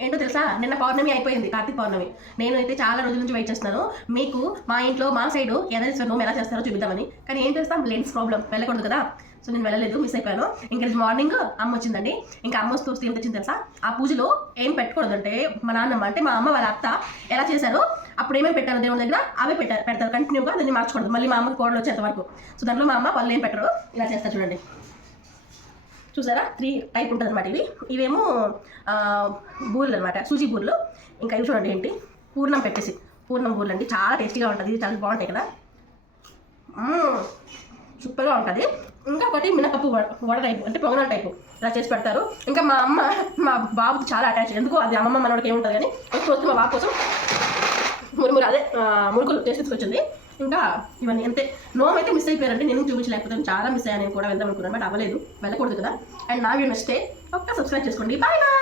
ఏంటో తెలుసా? నిన్న పౌర్ణమి అయిపోయింది కార్తీక పౌర్ణమి. నేను అయితే చాలా రోజుల నుంచి వెయిట్ చేస్తున్నాను. మీకు మా ఇంట్లో మా సైడ్ ఏదైతే నోము ఎలా చేస్తారో చూపిద్దామని. కానీ ఏం చేస్తాం? లెన్స్ ప్రాబ్లం వెళ్ళకూడదు కదా. సో నేను వెళ్ళలేదు మిస్ అయిపోయాను. ఇంకా మార్నింగ్ అమ్మ వచ్చిందండి. ఇంకా అమ్మ వస్తూ వస్తే ఏం తెచ్చింది తెలుసా? ఆ పూజలో ఏం పెట్టకూడదంటే మా నాన్నమ్మ అంటే మా అమ్మ వాళ్ళ అత్త ఎలా చేశారో అప్పుడు ఏమేమి పెట్టారు దేవుడి దగ్గర అవే పెట్టారు పెడతారు. కంటిన్యూగా దాన్ని మార్చకూడదు. మళ్ళీ మా అమ్మకి కోడలు వచ్చేంత వరకు. సో దాంట్లో మా అమ్మ వాళ్ళు ఏం పెట్టరు ఇలా చేస్తారు చూడండి. చూసారా? త్రీ టైప్ ఉంటుంది అనమాట ఇవి. ఇవేమో బూరెలు అనమాట సూజీ బూరెలు. ఇంకా ఇవి చూడండి ఏంటి? పూర్ణం పెట్టేసి. పూర్ణం బూరెలు అండి. చాలా టేస్టీగా ఉంటుంది. ఇది చాలా బాగుంటాయి కదా. సూపర్గా ఉంటుంది. ఇంకా ఒకటి మినపప్పు వడ టైపు అంటే పొంగనాల టైపు. ఇలా చేసి పెడతారు. ఇంకా మా అమ్మ మా బాబుకి చాలా అటాచ్ ఎందుకు? అది అమ్మమ్మ మనోడికి ఏముంటుంది కానీ వచ్చి వస్తే మా బాబు కోసం మురుమురు అదే మురుకులు చేసి తీసుకొచ్చింది. ఇంకా ఇవన్నీ అంతే. నోమ్ అయితే మిస్ అయిపోయారండి. నేను చూపించలేకపోతే చాలా మిస్ అయ్యాను. నేను కూడా వెళ్దాం అనుకున్నాను. బట్ అవ్వలేదు. వెళ్ళకూడదు కదా. అండ్ నా వ్యూ నచ్చితే ఒక్క సబ్స్క్రైబ్ చేసుకోండి. Bye bye